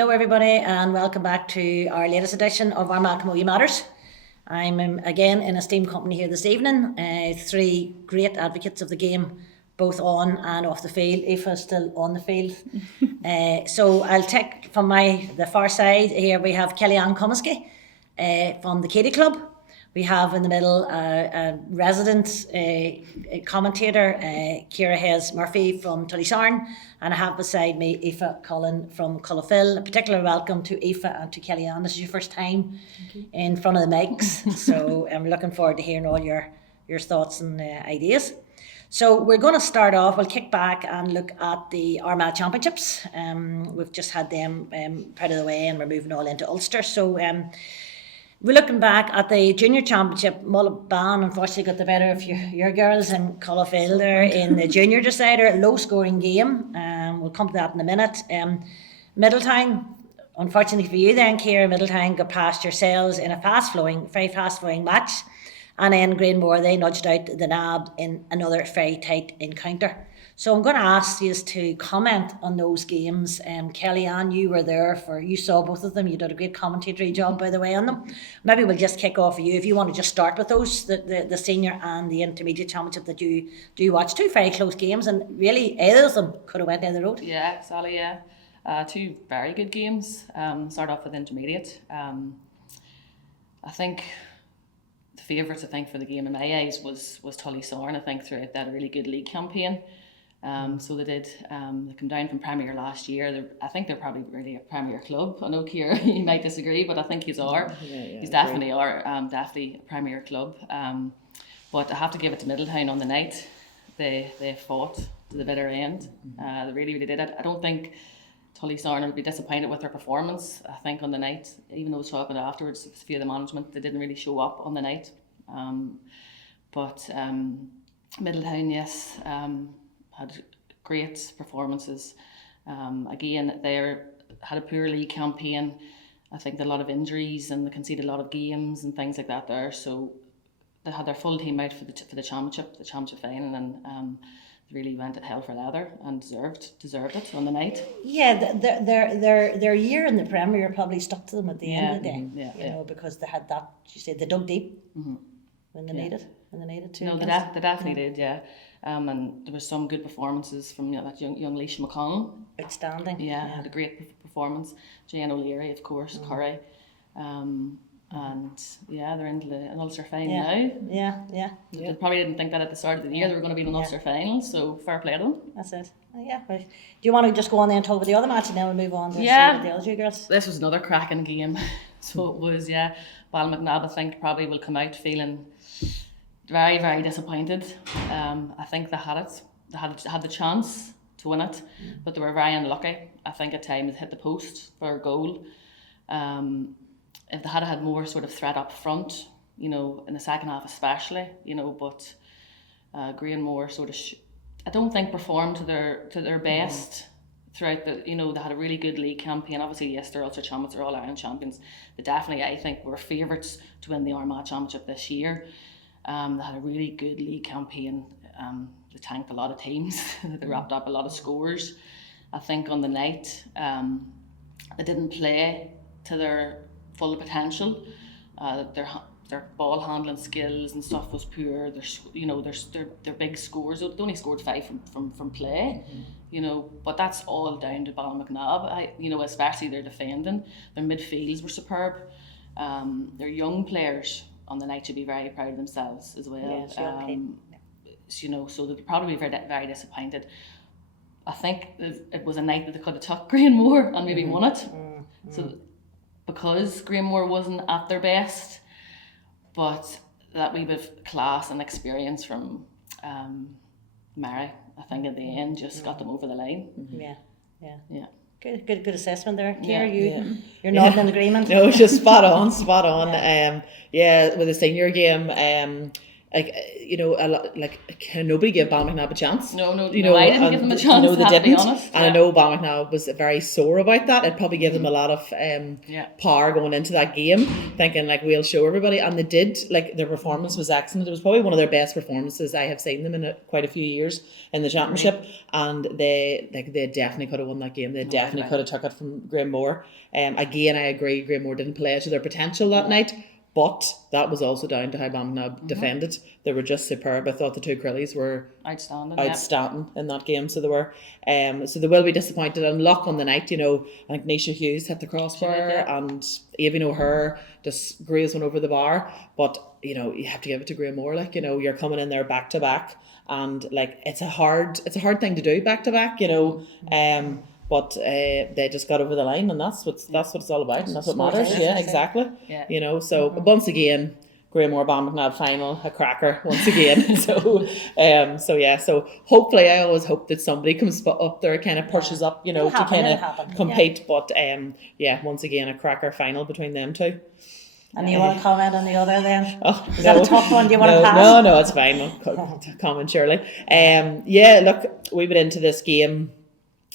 Hello everybody and welcome back to our latest edition of Armagh Camogie Matters. I'm again in esteemed company here this evening. Three great advocates of the game, both on and off the field. Aoife's still on the field. So I'll take from the far side here we have Kellyanne Comiskey from the Katie Club. We have in the middle a resident commentator, Ciara Hayes Murphy from Tullysarn, and I have beside me Aoife Cullen from Cullafill. A particular welcome to Aoife and to Kellyanne. This is your first time in front of the mics, so I'm looking forward to hearing all your thoughts and ideas. So we're going to start off, we'll kick back and look at the Armagh Championships. We've just had them out of the way and we're moving all into Ulster. So we're looking back at the Junior Championship. Mulliban unfortunately got the better of your girls in Cullafill there in the Junior decider. Low scoring game. We'll come to that in a minute. Middletown, unfortunately for you then, Ciara, Middletown got past yourselves in a very fast flowing match. And then Greenmore, they nudged out the NAB in another very tight encounter. So I'm going to ask you to comment on those games. Kellyanne, you were there you saw both of them. You did a great commentatory job, by the way, on them. Maybe we'll just kick off with you if you want to just start with those, the senior and the intermediate championship that you do watch. Two very close games, and really either of them could have went down the road. Yeah, Sally, yeah. Two very good games. Start off with intermediate. I think the favourites, for the game in my eyes was Tullysarn. I think throughout that a really good league campaign. So they did. They came down from Premier last year. I think they're probably really a Premier club. I know, Ciara, you might disagree, but I think he's are. He's definitely are. Definitely a Premier club. But I have to give it to Middletown on the night. They fought to the bitter end. They really did it. I don't think Tullysarn will be disappointed with their performance. I think on the night, even though I was talking afterwards, a few of the management, they didn't really show up on the night. But Middletown, yes. Had great performances. Again, they had a poor league campaign. I think they had a lot of injuries and they conceded a lot of games and things like that there. So they had their full team out for the championship final, and they really went at hell for leather and deserved it on the night. Yeah, their year in the Premier probably stuck to them at the end of the day. You know, because they had that. You said they dug deep when they needed to. No, they definitely did. Yeah. And there was some good performances from that young Leisha McConnell. Outstanding. Yeah, had a great performance. Jane O'Leary, of course, Curry. And yeah, they're into an Ulster final now. Yeah. They probably didn't think that at the start of the year they were going to be in an Ulster final, so fair play to them. That's it. Yeah, right. Do you want to just go on there and talk about the other match and then we'll move on to the other two girls? This was another cracking game. So it was, Ballymacnab, I think, probably will come out feeling very, very disappointed. I think they had it. They had the chance to win it, but they were very unlucky. I think at times hit the post for a goal. If they had had more sort of threat up front, in the second half especially, but Greenmore sort of, I don't think performed to their best throughout the, they had a really good league campaign. Obviously, yes, they're Ulster champions, they're All-Ireland champions. They definitely, I think, were favourites to win the Armagh Championship this year. They had a really good league campaign. They tanked a lot of teams. They wrapped up a lot of scores. I think on the night, they didn't play to their full potential. Their ball handling skills and stuff was poor. Their big scores. They only scored 5 from play. But that's all down to Ballymacnab. Especially their defending. Their midfields were superb. Their young players on the night should be very proud of themselves as well. So they'd probably be very, very disappointed. I think it was a night that they could have took Greenmore and maybe won it. So because Greenmore wasn't at their best, but that wee bit of class and experience from Mary, I think at the end just got them over the line. Yeah. Good assessment there, Ciara. You're nodding in agreement. No, just spot on. Yeah, with the senior game, like, you know, a lot, like, nobody gave Ballymacnab a chance. No, you know, I didn't give them a chance. You know, they to didn't. Be honest. And I know Ballymacnab was very sore about that. It probably gave them a lot of power going into that game, thinking like, we'll show everybody. And they did. Like, their performance was excellent. It was probably one of their best performances I have seen them in quite a few years in the championship. And they definitely could have won that game. They definitely could have took it from Grahamore. Again, I agree, Grahamore didn't play to their potential that night. But that was also down to how Ballymacnab defended. They were just superb. I thought the two Crillies were outstanding in that game. So they were, so they will be disappointed. And luck on the night, you know, I think Nisha Hughes hit the crossbar and Aoibhinn O'Hare just grazed one over the bar. But you know, you have to give it to Grahamore. Like, you know, you're coming in there back to back, and like it's a hard thing to do back to back. You know, but they just got over the line, and that's what it's all about, and that's what matters. Yeah, exactly. Yeah. You know, so once again, Grahamore Ballymacnab final, a cracker once again. So hopefully, I always hope that somebody comes up there, kind of pushes up, you know, to kind of compete. But once again, a cracker final between them two. And you want to comment on the other then? Is that a tough one? Do you want to pass? No, it's fine. I'll comment surely. Look, we went into this game.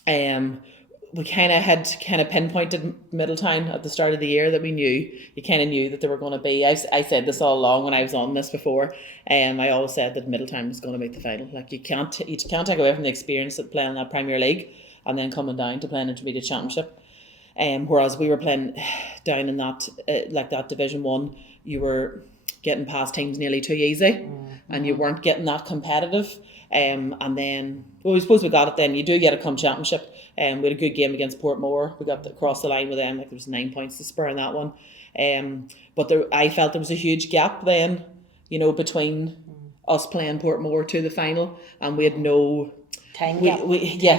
We kind of pinpointed Middletown at the start of the year that you kind of knew that they were going to be. I said this all along when I was on this before. I always said that Middletown was going to make the final. Like, you can't take away from the experience of playing that Premier League and then coming down to playing intermediate championship. Whereas we were playing down in that that Division 1, you were getting past teams nearly too easy, and you weren't getting that competitive. And then, we suppose we got it then. You do get a come championship. We had a good game against Portmore. We got across the line with them. Like, there was 9 points to spur in that one. But I felt there was a huge gap then, you know, between us playing Portmore to the final, and we had no time gap.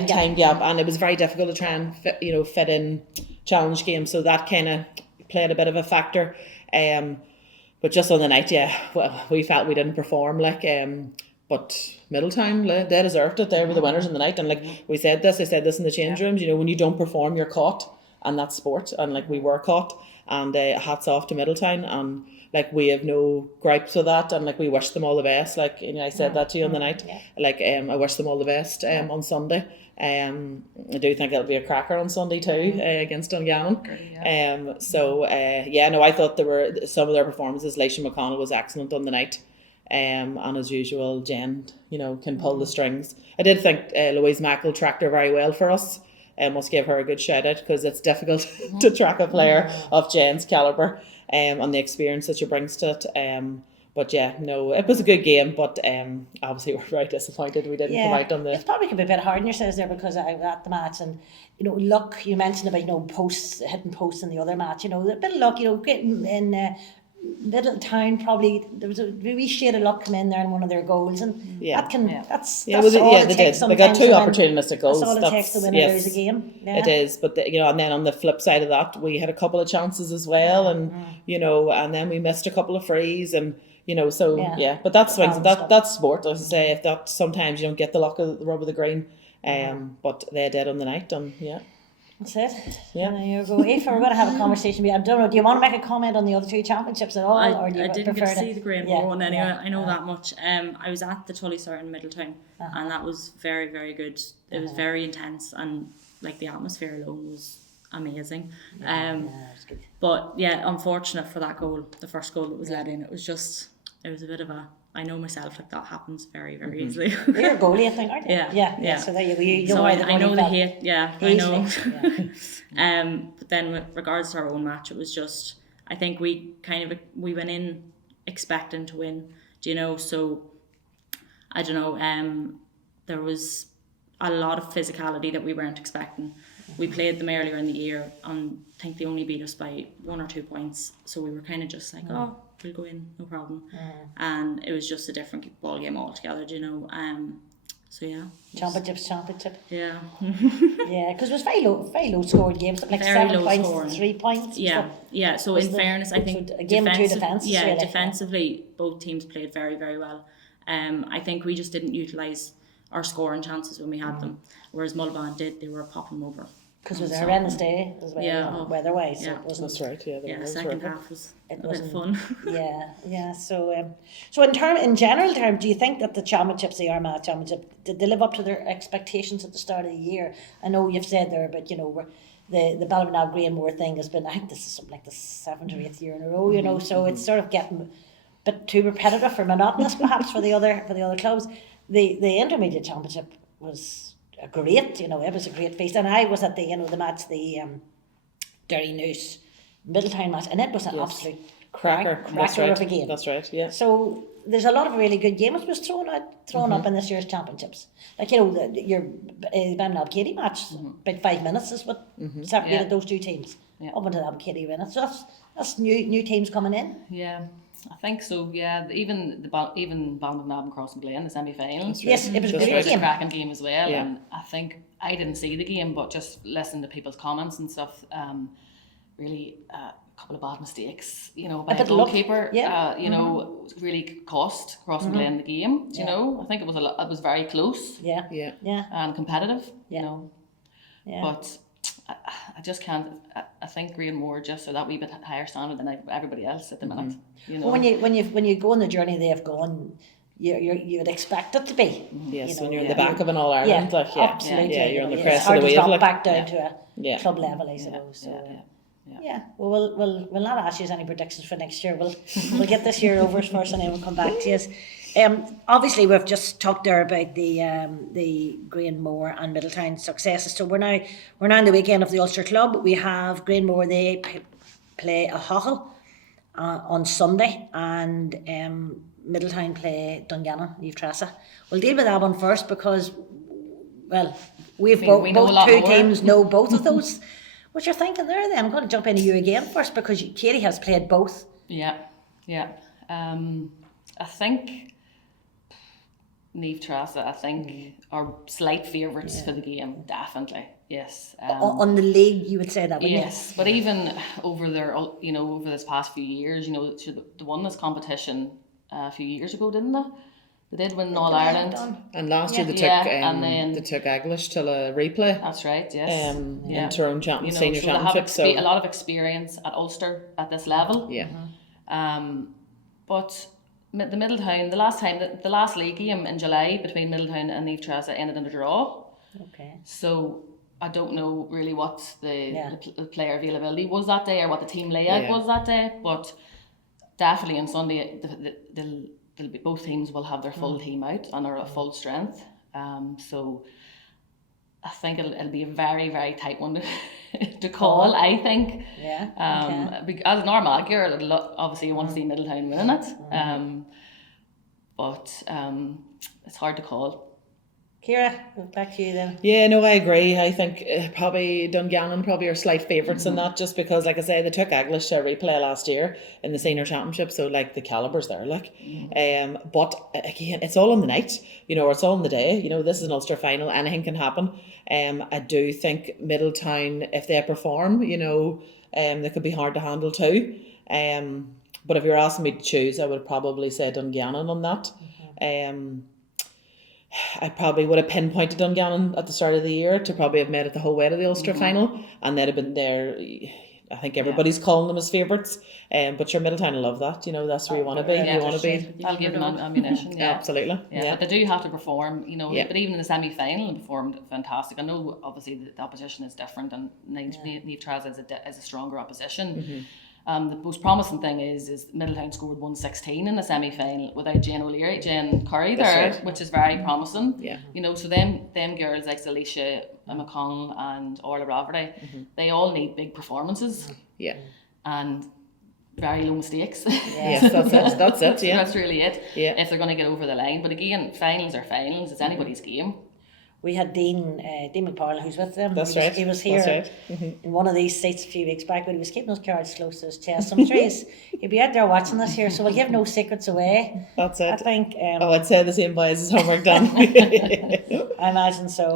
Time gap, and it was very difficult to try and fit in challenge games. So that kind of played a bit of a factor. But just on the night, we felt we didn't perform but Middletown, they deserved it. They were the winners in the night. And I said this in the change rooms, you know, when you don't perform, you're caught. And that's sport. And we were caught. And hats off to Middletown. And we have no gripes with that. And we wish them all the best. I said that to you on the night. I wish them all the best on Sunday. I do think it'll be a cracker on Sunday too, against Dungannon. I thought there were some of their performances. Leisha McConnell was excellent on the night. And as usual, Jen, you know, can pull the strings. I did think Louise Mackle tracked her very well for us. Must give her a good shout out, because it's difficult to track a player of Jen's calibre and the experience that she brings to it. It was a good game, but obviously we're very disappointed we didn't come out on the... It's probably could be a bit hard on yourselves there, because I was at the match, and you know, luck, you mentioned about, you know, hitting posts in the other match, you know, a bit of luck, you know, getting in Middletown, probably there was a wee shade of luck coming in there in one of their goals, and that's all it takes. They got two opportunistic goals. That's all it takes to win or lose a game. Yeah. It is, but and then on the flip side of that, we had a couple of chances as well, and you know, and then we missed a couple of frees, and you know, but that's swings. That's sport, as I say. If that, sometimes you don't get the luck of the rub of the green, but they did on the night, and that's it. Yeah. There you go. If we're going to have a conversation, I don't know, do you want to make a comment on the other two championships at all? I didn't get to see the Grahamore one anyway. I know that much. I was at the Tullysart in Middletown, and that was very, very good. It was very intense, and the atmosphere alone was amazing. But unfortunate for that goal, the first goal that was let in. It was a bit of a... I know myself, that happens very, very easily. You're a goalie, I think, aren't you? Yeah. So there you know why the goalie I know the hate. I know. Yeah. But then with regards to our own match, it was just, I think we went in expecting to win. Do you know? So I don't know. There was a lot of physicality that we weren't expecting. We played them earlier in the year, and I think they only beat us by 1 or 2 points. So we were kind of just we'll go in, no problem. And it was just a different ball game altogether, do you know? Championship. Yeah. Yeah, because it was very low scored games, like very 7 points, scoring. 3 points. Yeah. So in fairness, I think a game of two defences. Yeah, really. Defensively, both teams played very, very well. I think we just didn't utilise our scoring chances when we had them, whereas Mullaband did. They were popping them over. Because it was a horrendous day as well, Yeah, weather-wise. So yeah. it wasn't. That's right. Yeah. Yeah, the second half was a bit wasn't- fun. Yeah. So in general terms, do you think that the championships, the Armagh Championship, did they live up to their expectations at the start of the year? I know you've said there, but the Ballymena Greenmore thing has been, I think this is something like the 7th or 8th year in a row. So it's sort of getting a bit too repetitive or monotonous perhaps for the other clubs. The Intermediate Championship was a great, it was a great feast, and I was at the the match, the Derry Noose Middletown match, and it was an absolute Cracker. That's of right. a game. That's right. Yeah. So there's a lot of really good games was thrown up in this year's championships. Like your Ballymena Katie match, about 5 minutes is what separated those two teams. Up until that Katie win it. So that's new teams coming in. Yeah, I think so. Yeah, even Ballymena and Cross and Glen, the semi-final. Yes, it was a That's great right. game. A cracking game as well. Yeah. And I think I didn't see the game, but just listening to people's comments and stuff, really a couple of bad mistakes, by bit a of luck. goalkeeper, Yeah. really cost Cross and Glen the game. I think it was very close Yeah. and competitive. Yeah. Yeah. But I just can't. I think Greenmore just are that wee bit higher standard than everybody else at the minute. Well, when you go on the journey they've gone, you'd expect it to be. Yes, when you're in the back of an All Ireland, absolutely. Yeah, you're on the It's crest of hard the to wave. drop Like, back down to a Yeah. club level, I suppose. Well, we'll not ask you any predictions for next year. We'll get this year over first, and then we'll come back to you. Obviously, we've just talked there about the Greenmore and Middletown successes. So we're now in the weekend of the Ulster Club. We have Greenmore. They play a Hochel on Sunday, and Middletown play Dungannon, Neve Tressa. We'll deal with that one first because, well, we know a lot both two more. teams know both of those. What you're thinking there? Then I'm going to jump into you again first because Katie has played both. Yeah. I think Neve Tressa, are slight favourites for the game, definitely. Yes. On the league, you would say that, wouldn't yes, but even over over this past few years, they won this competition a few years ago, didn't they? They did win All Ireland. And last year they took and then they took English to a replay. That's right. Yes. Interim senior so championship. They have a lot of experience at Ulster at this level. Yeah. But the Middletown, the last league game in July between Middletown and Neve Tressa ended in a draw. Okay. So I don't know really what the player availability was that day or what the team layout was that day, but definitely on Sunday both teams will have their full team out and are at full strength. So I think it'll be a very, very tight one to call, I think. Yeah. As an Armagh girl, obviously you want to see Middletown winning it. But it's hard to call. Ciara, back to you then. Yeah, no, I agree. I think probably Dungannon are slight favourites in that, just because, like I say, they took English to a replay last year in the senior championship, so the caliber's there, but again, it's all on the night, it's all on the day. This is an Ulster final, anything can happen. I do think Middletown, if they perform, they could be hard to handle too. But if you're asking me to choose, I would probably say Dungannon on that. I probably would have pinpointed Dungannon at the start of the year to probably have made it the whole way to the Ulster final, and they'd have been there. I think everybody's calling them as favourites, but your Middletown will love that. That's where you want to be. You want to be. I'll give them ammunition. Yeah, absolutely. Yeah, but they do have to perform. But even in the semi-final, they performed fantastic. I know obviously the opposition is different, and Neve Tressa is a stronger opposition. The most promising thing is Middletown scored 116 in the semi-final without Jane Curry there, which is very promising. Yeah. So them girls like Alicia McConnell and Orla Rafferty, they all need big performances. Yeah. And very low mistakes. Yes, that's it. Yeah. That's really it. Yeah. If they're going to get over the line. But again, finals are finals. It's anybody's game. We had Dean McParland, who's with them. He was here in one of these seats a few weeks back, but he was keeping his cards close to his chest. I'm sure he'll be out there watching this here, so we'll give no secrets away. That's it. I think. I'd say the same by his homework done. I imagine so.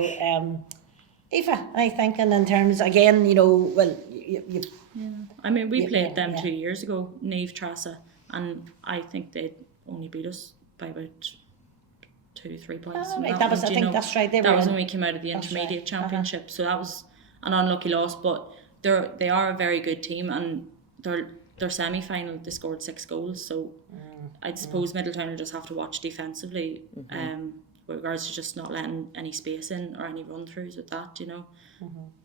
Aoife, I think, and in terms, again, well, you I mean, we played them 2 years ago, Neve Tressa, and I think they only beat us by about 2-3 points. I think that's right. That was when we came out of the intermediate championship. So that was an unlucky loss, but they are a very good team, and their semi-final they scored 6 goals, so I suppose Middletown will just have to watch defensively with regards to just not letting any space in or any run-throughs with that, you know.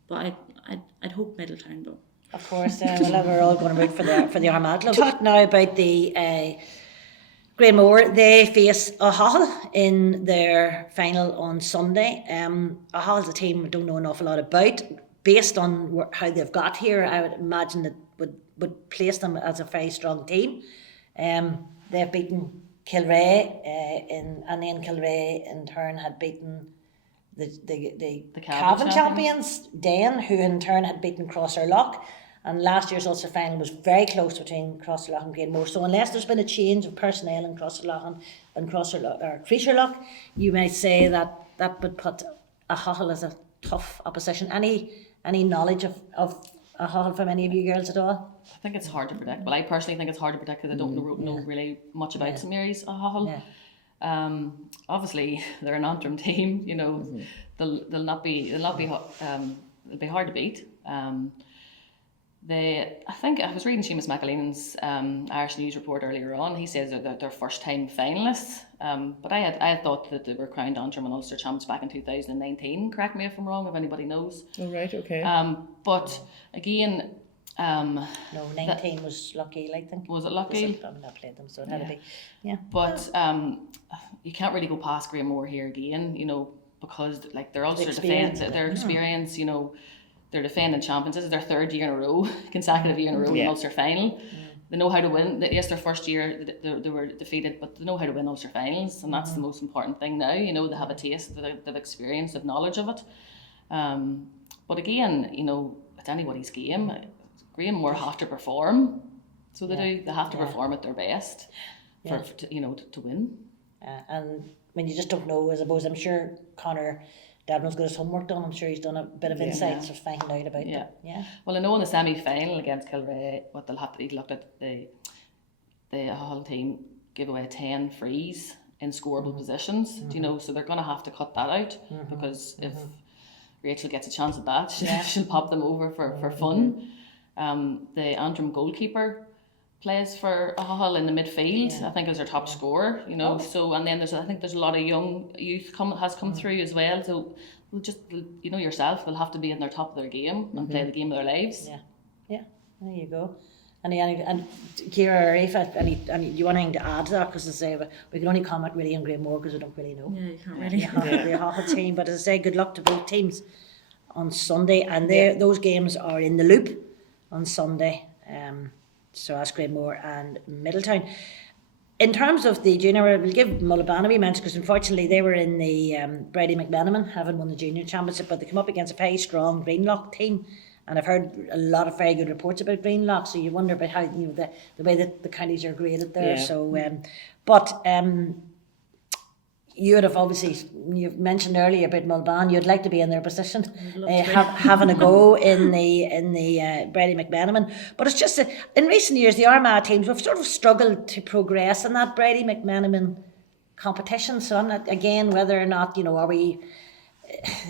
But I'd hope Middletown, but of course, well, we're all going to root for the Armagh. We'll talk now about the Greenmore. They face Hull in their final on Sunday. Hull is a team we don't know an awful lot about. Based on how they've got here, I would imagine that would place them as a very strong team. They've beaten Kilrea, and then Kilrea in turn had beaten the Cavan champions, Den, who in turn had beaten Crosserlough. And last year's Ulster final was very close between Crosserlough and Greenmore. So unless there's been a change of personnel in Crosserlough and Creaserlough, you might say that would put a Hull as a tough opposition. Any knowledge of a Hull from any of you girls at all? I think it's hard to predict. Well, I personally think it's hard to predict because I don't know really much about St Mary's Hull. Yeah. Obviously, they're an Antrim team. You know, they'll be hard to beat. I think I was reading Seamus McAleen's Irish News report earlier on. He says that they're first time finalists. But I had thought that they were crowned Antrim and Ulster champs back in 2019. Correct me if I'm wrong, if anybody knows. Oh, right, okay. But again, no, 19 was Lockheed, I think. Was it Lockheed? I not played them, so it had to be. Yeah. But you can't really go past Greenmore here again, you know, because like they're Ulster defence, their experience, you know. They're defending champions. This is their third year in a row, consecutive year in a row in Ulster final. They know how to win. Yes, their first year they were defeated, but they know how to win Ulster finals, and that's the most important thing now. You know, they have a taste, they've experience, they've knowledge of it. But again, you know, it's anybody's game. Greenmore have to perform, so they do. They have to perform at their best to win. And when you just don't know, I suppose, I'm sure Conor Devlin's got his homework done. I'm sure he's done a bit of insights of finding out about it. Yeah. Well, I know in the semi-final against Kilrea, what they'll have to do, look at the Hull team give away 10 frees in scoreable positions. Do you know? So they're going to have to cut that out because if Rachel gets a chance at that, she'll pop them over for fun. The Antrim goalkeeper plays for Hull in the midfield. I think is their top scorer, you know. So and then I think there's a lot of young youth has come through as well. So we'll just, you know yourself, they'll have to be in their top of their game and play the game of their lives. Yeah. There you go. And Ciara or Rafe, any you want anything to add to that? Because as I say, we can only comment really on Greenmore because we don't really know. Yeah, you can't really. The Hull team, but as I say, good luck to both teams on Sunday, and those games are in the Loop on Sunday. So that's Greenmore and Middletown. In terms of the junior, we'll give Mullabana a wee mention because unfortunately they were in the Brady McMenamin, having won the junior championship, but they come up against a very strong Greenlock team, and I've heard a lot of very good reports about Greenlock. So you wonder about how the way that the counties are graded there. So, you would have obviously, you mentioned earlier about Mulban, you'd like to be in their position, having a go in the Brady McMenamin. But it's just that in recent years, the Armagh teams have sort of struggled to progress in that Brady McMenamin competition. So I'm not, again, whether or not, are we,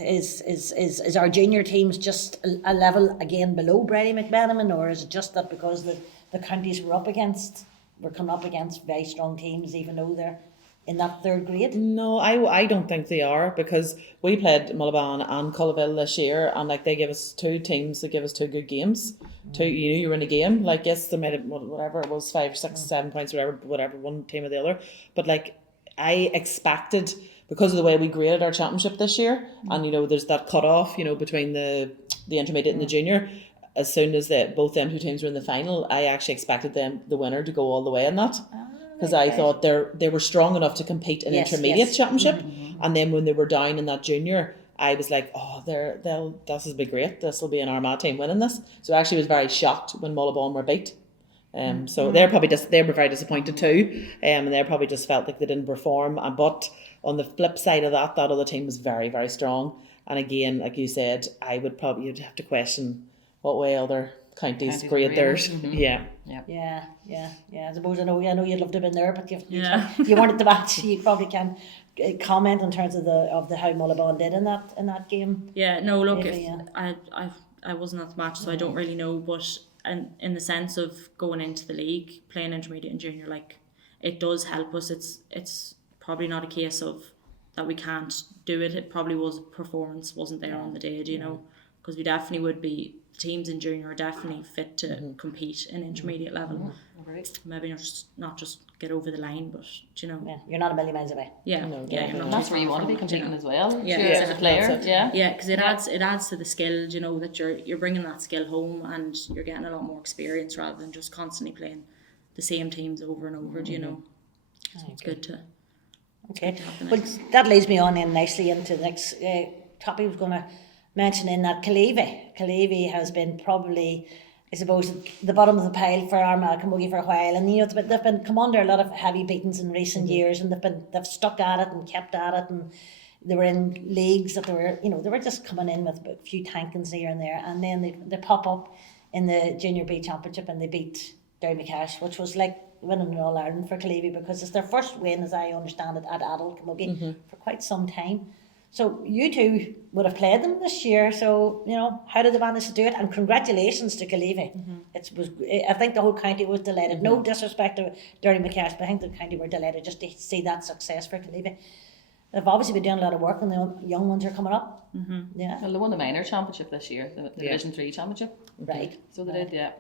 is our junior teams just a level again below Brady McMenamin, or is it just that because the counties we're coming up against very strong teams, even though they're in that third grade? No, I don't think they are, because we played Mullabane and Cullaville this year, and like they give us two teams that give us two good games. You were in a game. Like yes, they made it whatever it was, 5, 6, 7 points, whatever one team or the other. But like I expected, because of the way we graded our championship this year, and there's that cut off, between the intermediate and the junior. As soon as both them two teams were in the final, I actually expected the winner to go all the way in that. Because I thought they were strong enough to compete in intermediate championship, and then when they were down in that junior, I was like, this will be great. This will be an Armagh team winning this. So I actually was very shocked when Mullabane were beat. So they were very disappointed too, and they probably just felt like they didn't perform. But on the flip side of that other team was very, very strong. And again, like you said, you'd have to question what way other counties grade theirs. Yeah. I suppose I know you'd love to have been there, but you wanted to match. You probably can't comment in terms of the how Mullabon did in that game? Yeah, no, look, Maybe, yeah. I wasn't at the match, so I don't really know, but in the sense of going into the league, playing intermediate and junior, like, it does help us. It's probably not a case of that we can't do it. It probably was performance wasn't there on the day, do you know? Because we definitely would be, teams in junior are definitely fit to compete in intermediate level. Maybe not just get over the line, but do you know? Yeah, you're not a million miles away. Yeah, you're not That's too where you far want to be from it, competing you know? as well. Yeah, As a player. that's it. Yeah. Because it adds to the skill, you know, that you're bringing that skill home, and you're getting a lot more experience rather than just constantly playing the same teams over and over. Do you know? So it's good to. Okay, well, that leads me on in nicely into the next topic I was going to mention, in that Camogie has been probably, I suppose, the bottom of the pile for Armagh Camogie for a while, and you know they've been come under a lot of heavy beatings in recent years, and they've stuck at it and kept at it, and they were in leagues that they were just coming in with a few tankings here and there, and then they pop up in the Junior B Championship and they beat Armagh, which was like winning an All Ireland for Camogie, because it's their first win, as I understand it, at adult Camogie for quite some time. So you two would have played them this year. So you know, how did they manage to do it? And congratulations to Camogie. I think the whole county was delighted. No disrespect to Armagh, but I think the county were delighted just to see that success for Camogie. They've obviously been doing a lot of work, and the young ones are coming up. Yeah. Well, they won the minor championship this year, the Division 3 championship. Right. So they did, yeah.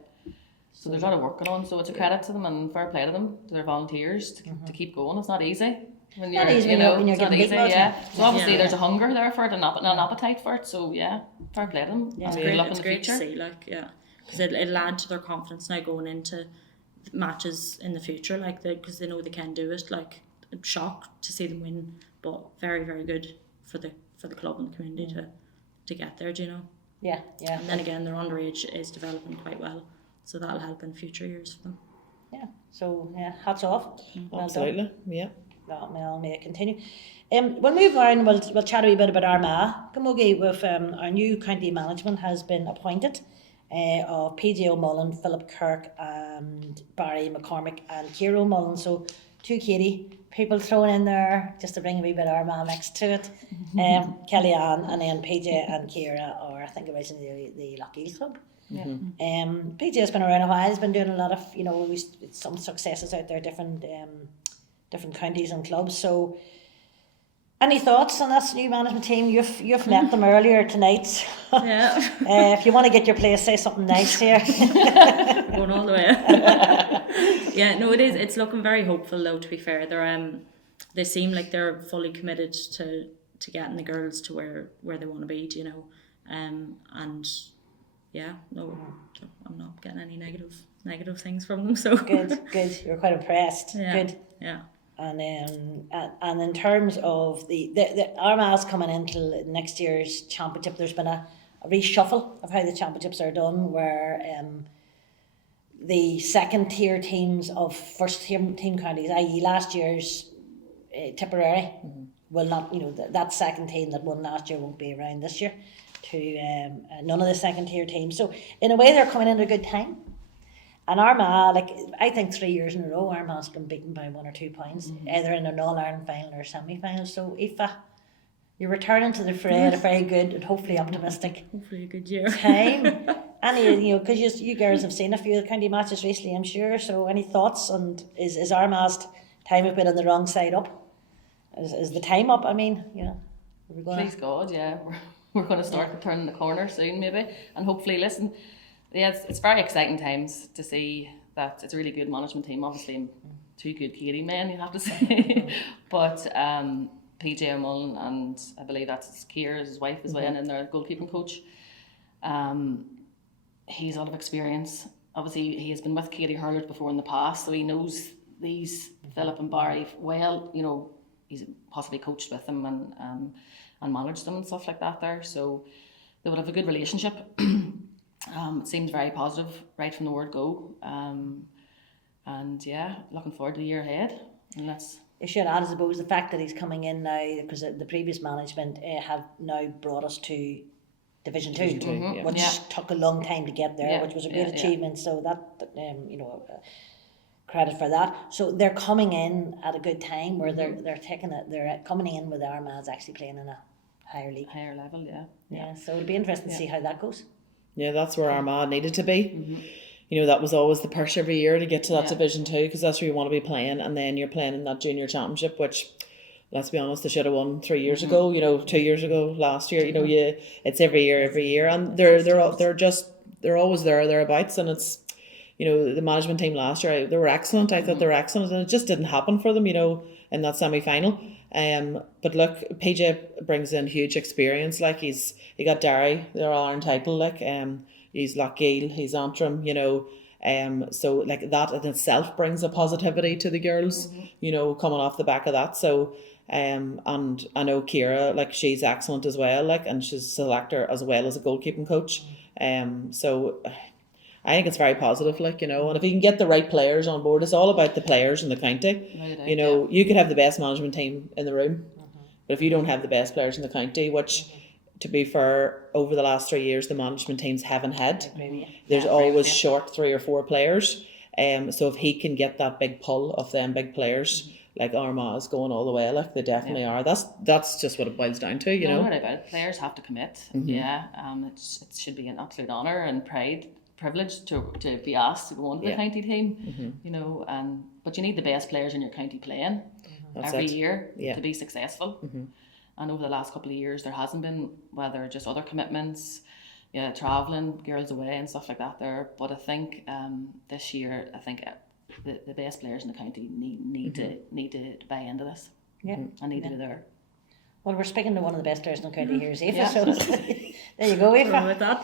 So there's a lot of work going on. So it's a credit to them and fair play to them, to their volunteers, to keep going. It's not easy. When you're, Not easy you know, when you're it's not getting easy, beaten, yeah. So obviously Yeah. there's a hunger there for it and an appetite for it. So yeah, fair play to them. Yeah. And It's good great. luck It's in the great to future. see, like, yeah, because it'll add to their confidence now going into matches in the future, like, because they know they can do it. Like, I'm shocked to see them win, but very, very good for the club and the community to get there. Do you know? Yeah. And then again, their underage is developing quite well, so that'll help in future years for them. Yeah. So yeah, hats off. Well Absolutely, done. yeah. Well, may it continue. We'll move on. We'll chat a wee bit about Armagh Camogie. With our new county management has been appointed of PJ O'Mullen, Philip Kirk, and Barry McCormick and Ciara O'Mullen. So two Katie people thrown in there just to bring a wee bit of Armagh next to it. Kellyanne, and then PJ and Ciara are, I think, originally the Lockheed Club. PJ has been around a while. He's been doing a lot of, some successes out there, different counties and clubs. So, any thoughts on this new management team? You've met them earlier tonight. Yeah, If you want to get your place, say something nice here. going all the way. Yeah, no, it is. It's looking very hopeful, though. To be fair, they seem like they're fully committed to getting the girls to where they want to be. Do you know? And yeah, no, I'm not getting any negative things from them. So Good. You're quite impressed. Yeah. Good. Yeah. And in terms of the Armagh's coming into next year's championship, there's been a reshuffle of how the championships are done, where the second tier teams of first team counties, i.e. last year's Tipperary, will not, that second team that won last year won't be around this year, to none of the second tier teams. So in a way, they're coming in at a good time. And Armagh, I think 3 years in a row, Armagh's been beaten by 1 or 2 points, either in an All-Ireland final or semi-final. So, Aoife, you're returning to the fray at a very good and hopefully optimistic Hopefully a good year. time. Because you girls have seen a few of the county matches recently, I'm sure. So, any thoughts? And is Armagh's time a bit on the wrong side up? Is the time up? I mean, are we going Please God, yeah. We're going to start turning the corner soon, maybe. And hopefully, listen, yeah, it's very exciting times to see that it's a really good management team. Obviously, 2 good Katie men, you have to say. But PJ O'Mullen, and I believe that's Ciara, his wife as well, and their goalkeeping coach. He's a lot of experience. Obviously, he has been with Katie Hurlert before in the past, so he knows these Philip and Barry well. He's possibly coached with them and managed them and stuff like that there. So they would have a good relationship. It seems very positive right from the word go. And yeah, looking forward to the year ahead. And let's. I should add, I suppose, the fact that he's coming in now, because the previous management have now brought us to Division 2, which took a long time to get there, which was a great achievement. So that, credit for that. So they're coming in at a good time where they're taking it. They're coming in with Armagh's actually playing in a higher league. Higher level, Yeah. So it'll be interesting to see how that goes. Yeah, that's where Armagh needed to be. You know, that was always the push every year to get to that Division 2, because that's where you want to be playing, and then you're playing in that junior championship, which, let's be honest, they should have won 3 years ago. You know, 2 years ago, last year. You know, it's every year, and they're always thereabouts, and it's, you know, the management team last year, they were excellent. I thought they were excellent, and it just didn't happen for them, you know, in that semi-final. But look, PJ brings in huge experience. Like he got Derry, their All-Ireland title. Like he's Lockgiel, he's Antrim, you know. So like that in itself brings a positivity to the girls, you know, coming off the back of that. So and I know Ciara, like she's excellent as well, like, and she's a selector as well as a goalkeeping coach. So I think it's very positive, like, you know, and if you can get the right players on board, it's all about the players in the county. Right, you know, you could have the best management team in the room, but if you don't have the best players in the county, which, to be fair, over the last 3 years, the management teams haven't had. There's always short 3 or 4 players. So if he can get that big pull of them big players, like Armagh is going all the way, like they definitely are. That's just what it boils down to, you know. No doubt about it. Players have to commit. Yeah, it should be an absolute honour and privilege to be asked to go on to the county team, you know, but you need the best players in your county playing every year to be successful. And over the last couple of years there hasn't been, whether just other commitments, travelling, girls away and stuff like that there, but I think this year I think the best players in the county need to buy into this and need to be there. Well, we're speaking to one of the best players in the county here is Aoife, so there you go, Aoife. With that.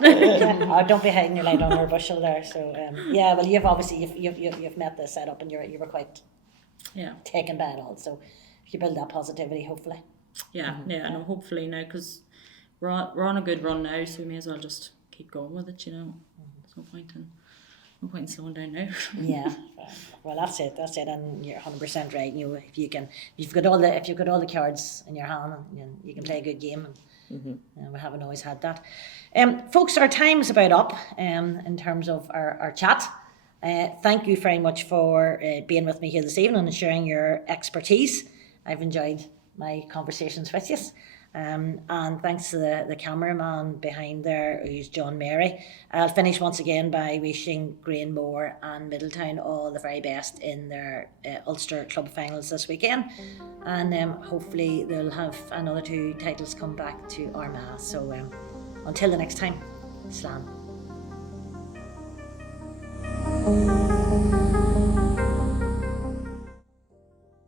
Don't be hiding your light on her bushel there. So well, you've obviously you've met the setup, and you were quite taken by it all. So if you build that positivity, hopefully. And hopefully now, because we're on a good run now, so we may as well just keep going with it. You know, there's no point in slowing down now. Well, that's it, and you're 100% right. You know, if you've got all the cards in your hand, you can play a good game, and we haven't always had that. Folks, our time's about up. In terms of our chat, thank you very much for being with me here this evening and sharing your expertise. I've enjoyed my conversations with you. And thanks to the cameraman behind there, who's John Mary. I'll finish once again by wishing Greenmore and Middletown all the very best in their Ulster Club finals this weekend. And hopefully they'll have another 2 titles come back to Armagh. So until the next time, Slán.